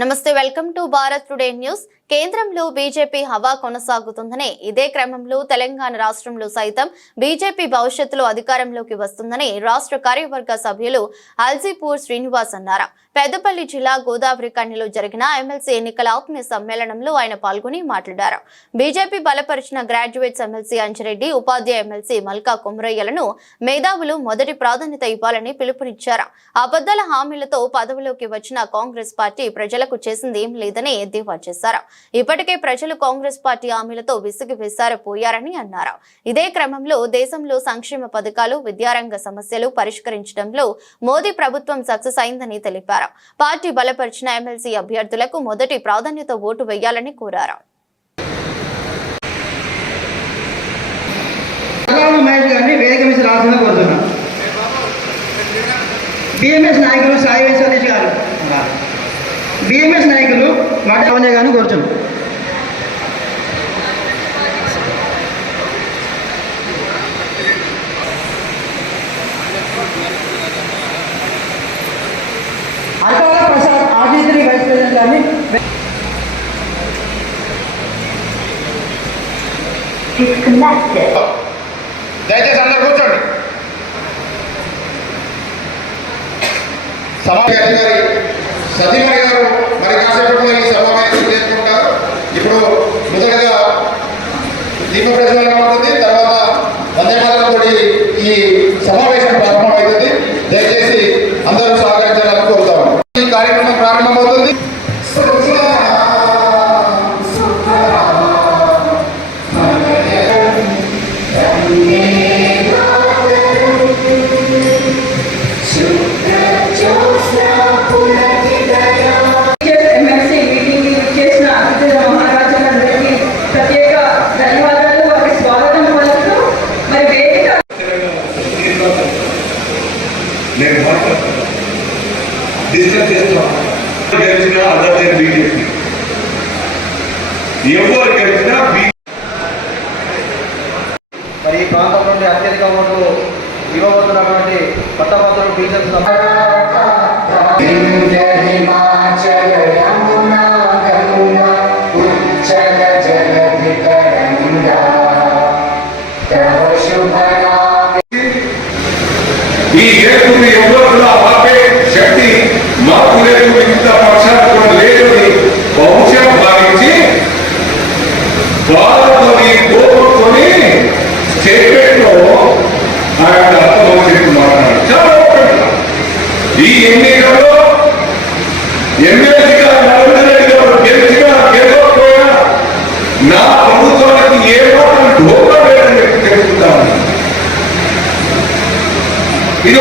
నమస్తే welcome to Bharat today news. కేంద్రంలో BJP హవా కొనసాగుతుందని ఇదే క్రమంలో తెలంగాణ రాష్ట్రంలో సైతం బీజేపీ భవిష్యత్తులో అధికారంలోకి వస్తుందని రాష్ట్ర కార్యవర్గ సభ్యులు అల్జీపూర్ శ్రీనివాస్ అన్నారు. పెద్దపల్లి జిల్లా గోదావరి కన్నెలో జరిగిన ఎమ్మెల్సీ ఎన్నికల ఆత్మీయ సమ్మేళనంలో ఆయన పాల్గొని మాట్లాడారు. బీజేపీ బలపరిచిన గ్రాడ్యుయేట్స్ ఎమ్మెల్సీ అంజిరెడ్డి ఉపాధ్యాయ ఎమ్మెల్సీ మల్కా కుమరయ్యలను మేధావులు మొదటి ప్రాధాన్యత ఇవ్వాలని పిలుపునిచ్చారు. అబద్దాల హామీలతో పదవిలోకి వచ్చిన కాంగ్రెస్ పార్టీ ప్రజలకు చేసింది ఏం లేదని ఎద్దేవా చేశారు. ఇప్పటికే ప్రజలు కాంగ్రెస్ పార్టీ హామీలతో విసిగి విసారపోయారని అన్నారు. ఇదే క్రమంలో దేశంలో సంక్షేమ పథకాలు విద్యారంగ సమస్యలు పరిష్కరించడంలో మోదీ ప్రభుత్వం సక్సెస్ అయిందని తెలిపారు. పార్టీ బలపరిచిన ఎమ్మెల్సీ అభ్యర్థులకు మొదటి ప్రాధాన్యత ఓటు వేయాలని కోరారు. బిఎంఎస్ నాయకులు సాయి సతీష్ గారు. బిఎంఎస్ నాయకులు మాట గారిని కోరుతున్నాం. చేయడం కానీ దయచేసి అందరు కూర్చోండి. సమావేశం గారి సతీమణి గారు మరి కాసేపట్లో ఈ సమావేశం చేసుకుంటారు ఇప్పుడు మొదటగా దీప ప్రజ్వలన ఉంటుంది తర్వాత వందే మాతరంతో ఈ సమావేశం ప్రారంభమవుతుంది. దయచేసి అందరూ సహకరించాలని కోరుతాము. ఈ కార్యక్రమం ప్రారంభం నేను మాట్లాడుతున్నా డిస్కస్ చేస్తాం. గెలిచినా అదర్ బీజేపీ. ఎవరు గెలిచినా మరి ఈ ప్రాంతం నుండి అత్యధిక ఓట్లు ఇవ్వబోతున్నటువంటి పట్టభద్రులు బీజేపీ ఈ ఏడుని ఎవరు కూడా ఆపే శక్తి మాకు లేదు మిగతా పక్షాలు కూడా లేదని బహుశా భావించి వాళ్ళతోని కోపంతోని స్టేట్మెంట్లో ఆయన అర్థమవుతుంది మాట్లాడారు చాలా ఈ ఎన్నికల్లో ఎమ్మెల్సీగా నరేంద్ర రెడ్డి గారు గెలిచినా గెలవకపోయినా నా ಇದು